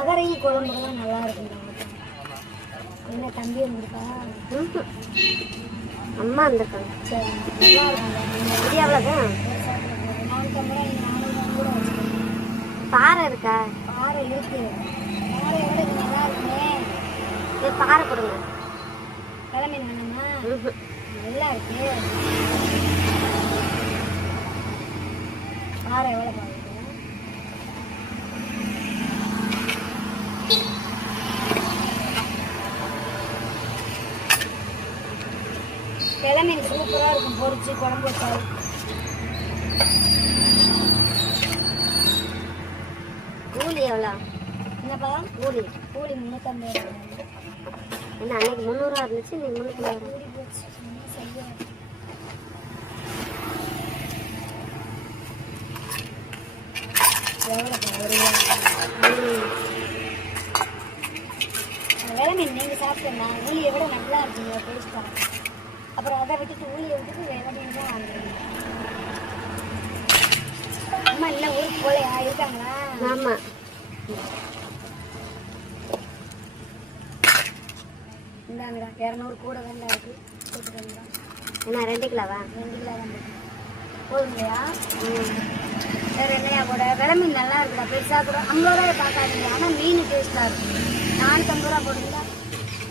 அவரையும் குழம்புலாம் நல்லா இருக்கும். என்ன தம்பி வந்துருக்கா? அம்மா வந்துருக்காங்க. சரி, நல்லா இருக்குங்க. இது எவ்வளோதான்? பாறை இருக்கா? பாறை இருக்கு. பாறை விட இது நல்லா இருக்குமே. இது பாறை கொடுங்க. கிளம்பி வேணுமா? நல்லா இருக்கு. பாறை எவ்வளோ பாருங்க. கிளம்பி சூப்பராக இருக்கும். பொரிச்சு குழம்பு வச்சாலும். கூலி எவ்வளோ? என்னப்பா கூலி? கூலி 350 ரூபா. என்ன அன்னைக்கு 300 இருந்துச்சு, இன்னைக்கு 350. கூலி போச்சு. செய்ய விளமீன் நீங்கள் சாப்பிட்டோம்னா ஊழியை விட நல்லா இருக்குங்க டேஸ்ட்டாக. அப்புறம் அதை விட்டுட்டு ஊழியை விட்டுட்டு விளமீன் தான் வாங்குறீங்க. அம்மா இல்லை ஊருக்கு போலையா? இருக்காங்களா? ஆமாம். இந்தாங்கடா 200 கூட வேண்டாம் இருக்குது. போட்டுக்கோங்கடா. என்ன 2 கிலோவா? 2 கிலோ தான் போதுங்கய்யா. வேறு என்னையா கூட விளமீன் நல்லா இருக்குடா. பெருசாக கூட 50 ரூபாய் பார்க்காதீங்க. ஆனால் மீன் டேஸ்ட்டாக இருக்கும். 450 ரூபா போடுங்களா?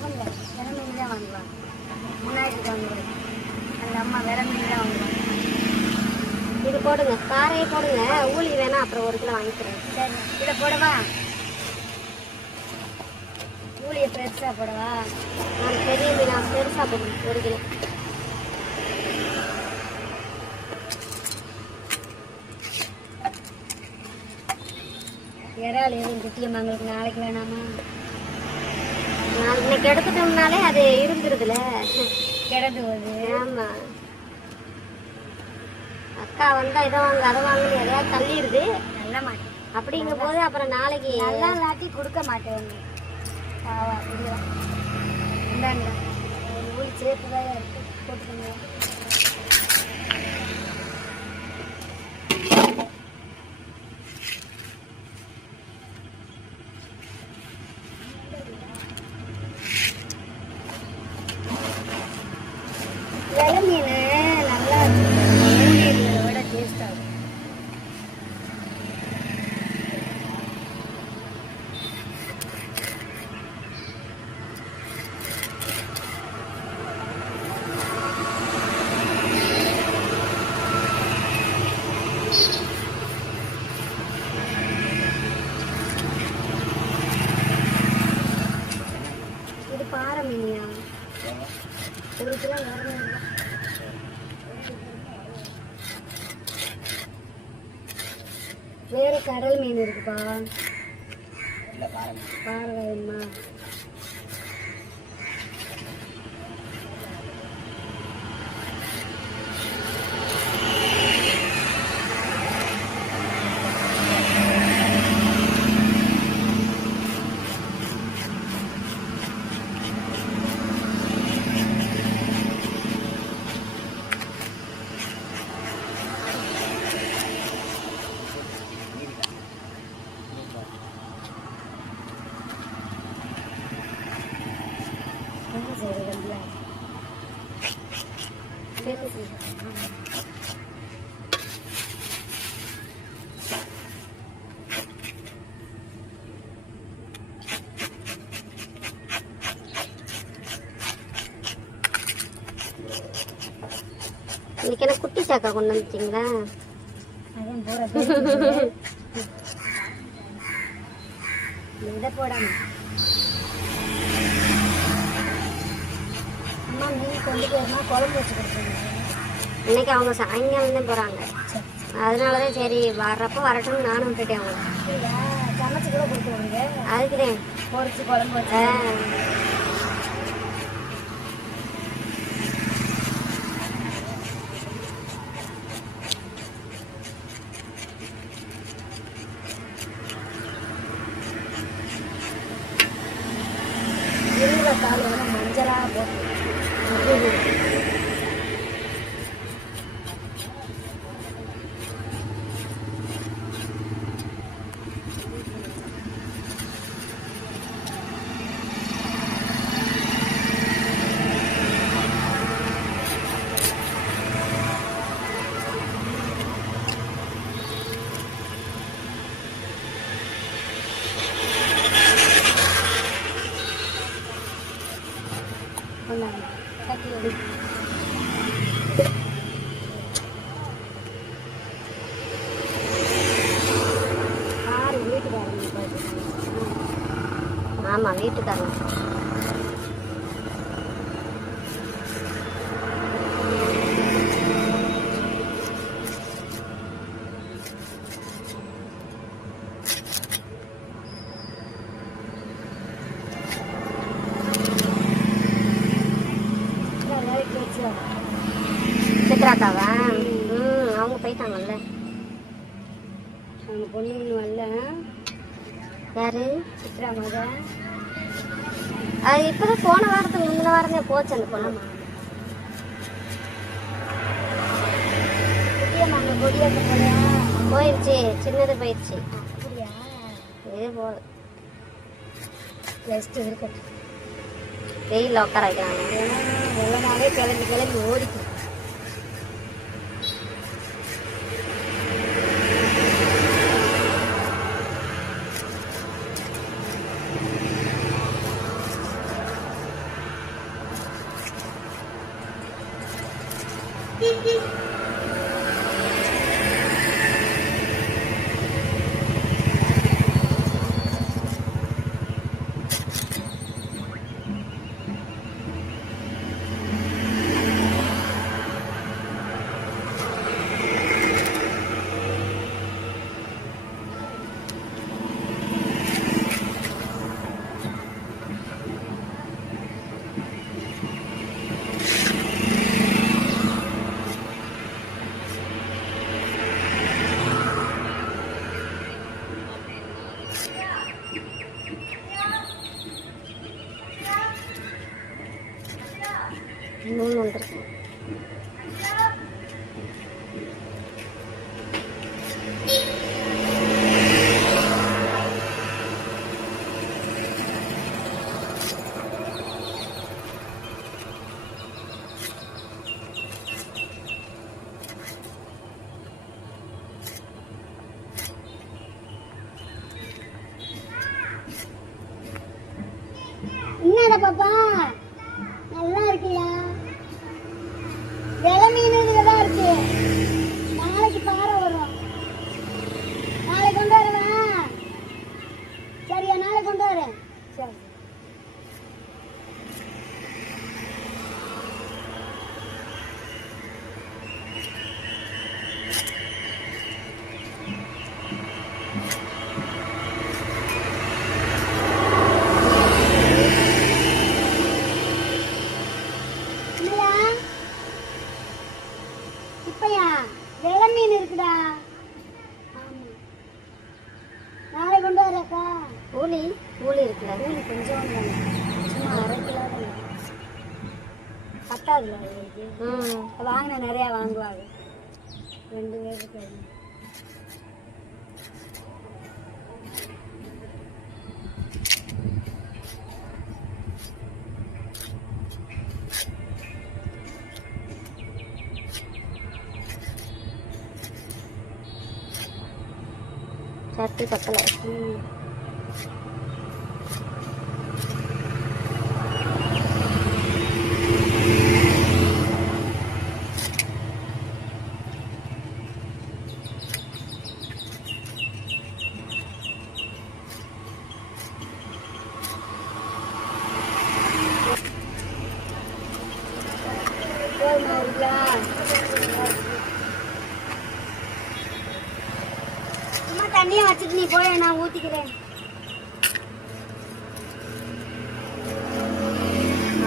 இல்லை விளமீன் தான் வாங்குவாங்க. முன்னாடி வாங்குவாங்க. அந்த அம்மா விளமீன் தான் வாங்குவாங்க. இது போடுங்க, பாறையை போடுங்க. ஊழி வேணா அப்புறம் 1 கிலோ வாங்கிக்கிறேன். சரி, இதை போடவா? ஊழியை பெருசாக போடவா? நான் பெரிய மீனா பெருசாக போடுங்க 1 கிலோ. இறால் எதுவும் குட்டியம்மாங்களுக்கு நாளைக்கு வேணாமா? நான் இன்னைக்கு எடுத்துட்டோம்னாலே அது இருந்துருதுல, கிடந்து போகுது. ஆமாம். அக்கா வந்தால் இதை வாங்க அதை வாங்கன்னு எதையாவது தள்ளிடுது. நல்ல மாட்டேன். அப்படிங்கும் போது அப்புறம் நாளைக்கு நல்லா இல்லாட்டி கொடுக்க மாட்டேன். ஆவா இல்லை இந்தாங்க ஊழி சேர்த்து தான் இருக்கு. போட்டுக்கோங்க. விளமீன் நல்லா இருக்கும். விட டேஸ்டாக இருக்கும். இது பாறை மீனியா? 1 கிலோ 200 ரூபா. வேற கடல் மீன் இருக்குப்பா. பாறை வேணுமா? என்ன செய்யறது? சேர்த்து இன்னைக்கு என்ன குட்டி சாக்கா கொண்டு வந்துட்டீங்களா? அதான் போற இதை போடாம அம்மா மீன் கொண்டு போயிருந்தா குழம்பு வச்சு கொடுத்துருங்க. இன்னைக்கு அவங்க சாயங்காலம் தான் போகிறாங்க. அதனால தான் சரி வர்றப்போ வரட்டும்னு நானும் விட்டுட்டேன் அவங்க. இல்லையா சமைச்சு கூட கொடுத்துருவாங்க. அதுக்குதான் பொரிச்சு குழம்பு வச்சு இருபத்தாள் மஞ்சளாக போட்டு நான் கட்டி எடு. யாரு வீட்டுக்காரங்க பாரு. ஆமாம் வீட்டுக்காரங்க. வேலைக்கு வச்சு சித்ராக்காவா? அவங்க போயிட்டாங்கல்ல. அவங்க பொண்ணு வரல. யாரு? சித்ரா மகன். அது இப்போதான் போன வாரத்துக்கு முந்தின வாரமே போச்சு அந்த பொண்ணு. குட்டியம்மாங்க கொடியாக்க போலையா? போயிடுச்சு, சின்னது போயிடுச்சு. அப்படியா? இது போ ஜஸ்ட் இருக்கட்டும். வெயிலில் உட்கார வைக்கிறாங்க. ஏன்னா வெள்ளமாவே கிளம்பி கிளம்பி ஓடிக்கும். வந்துருக்கு. என்னடா பாப்பா நல்லா இருக்கியா? வெலை மீன் இதுலதான் இருக்கு. நாளைக்கு பாறை வரும். நாளைக்கு கொண்டு வரவா? சரியா? நாளைக்கு கொண்டு வரேன். சரி. இப்பயா வெலை மீன் இருக்குடா. நாளை கொண்டு வரக்கா. ஊழி இருக்குல்ல. கூலி கொஞ்சம் சும்மா 1/2 கிலோ தான் பத்தாதுல உங்களுக்கு. வாங்கின நிறையா வாங்குவாங்க 2 பேருக்கு. சட்டி பக்கல. சும்மா தண்ணியை வச்சுட்டு நீ போய் நான் ஊத்திக்கிறேன்.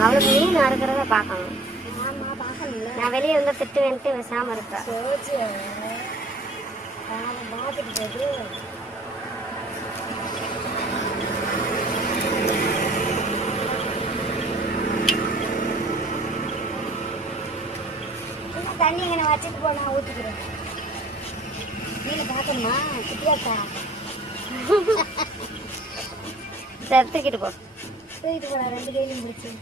அவளுக்கு மீன் அறுக்கிறத பார்க்கணும். ஆமா பார்க்கணும்ல. நான் வெளியே வந்து திட்டுவேன்ட்டு விசாம இருப்பேன். சோச்சு பார்த்துட்டு போது தண்ணி எங்கே வச்சுட்டு போ நான் ஊற்றிக்கிறேன். மீனை பார்க்கணுமா? குட்டியாக்கா தூக்கிட்டு போ. தூக்கிட்டு போடா 2 கையிலையும் பிடிச்சி.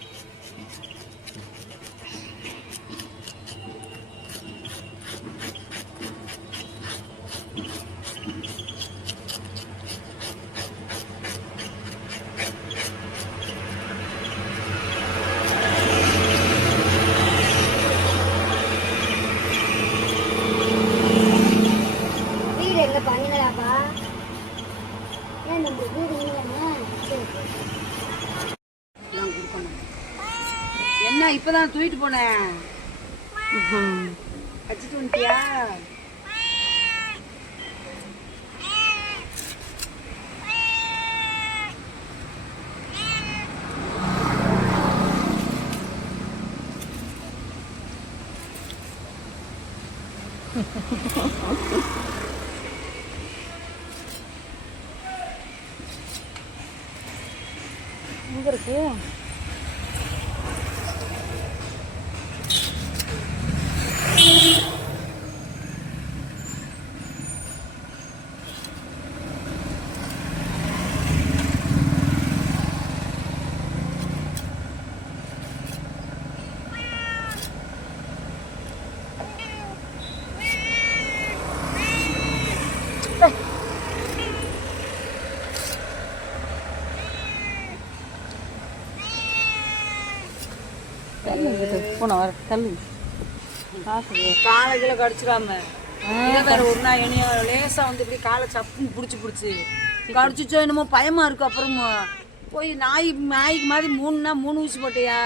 ஏன் இந்த வீடு இல்லைன்னா சரி நான் கொடுக்கணும். என்ன இப்பதான் தூக்கிட்டு போனேன், வச்சுட்டு வந்துட்டியா? எங்க இருக்கு? காலையில கடிச்சிடாம வேற ஒரு நாள் இனிய லேசா வந்து இப்படி காலை சப்புன்னு புடிச்சு கடிச்சிச்சோ என்னமோ பயமா இருக்கு. அப்புறமா போய் நாய்க்கு மாதிரி 3 ஊசி போட்டியா?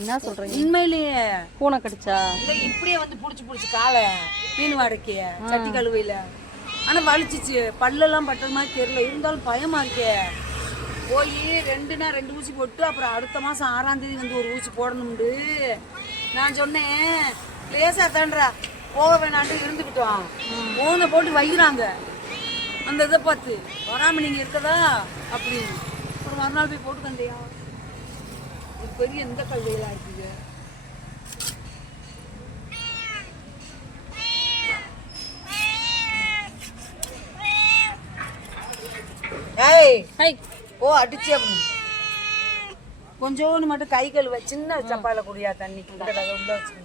என்ன சொல்றீங்க? உண்மையிலேயே பூனை கடிச்சா இல்ல இப்படியே வந்து புடிச்சு காலை மீன் வாடகைய சட்டி கழுவையில. ஆனா வலிச்சிச்சு, பல்லெல்லாம் பட்டது மாதிரி தெரியல, இருந்தாலும் பயமா இருக்கே. போய் 2 ஊசி போட்டு அப்புறம் அடுத்த மாசம் 6ஆம் தேதி வந்து ஒரு ஊசி போடணும்னு நான் சொன்னேன். லேசா தான்றா போக வேணான்ட்டு இருந்துக்கிட்டோம். 3 போட்டு வைக்கிறாங்க அந்த இதை பார்த்து, வராம நீங்க இருக்கதா அப்படின்னு. ஒரு மறுநாள் போய் போட்டு தந்தையா, ஒரு பெரிய எந்த கல்விகளா இருக்குது. ஏய் ஓ அடிச்சு அப்படி கொஞ்சோன்னு மட்டும் கை கழுவ, சின்ன சப்பால குடியா தண்ணி உள்ள வச்சுக்கணும்.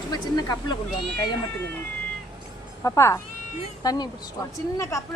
சும்மா சின்ன கப்பில் கொண்டு வாங்க, கையை மட்டும் பாப்பா தண்ணி பிடிச்சிட்டு சின்ன கப்பில்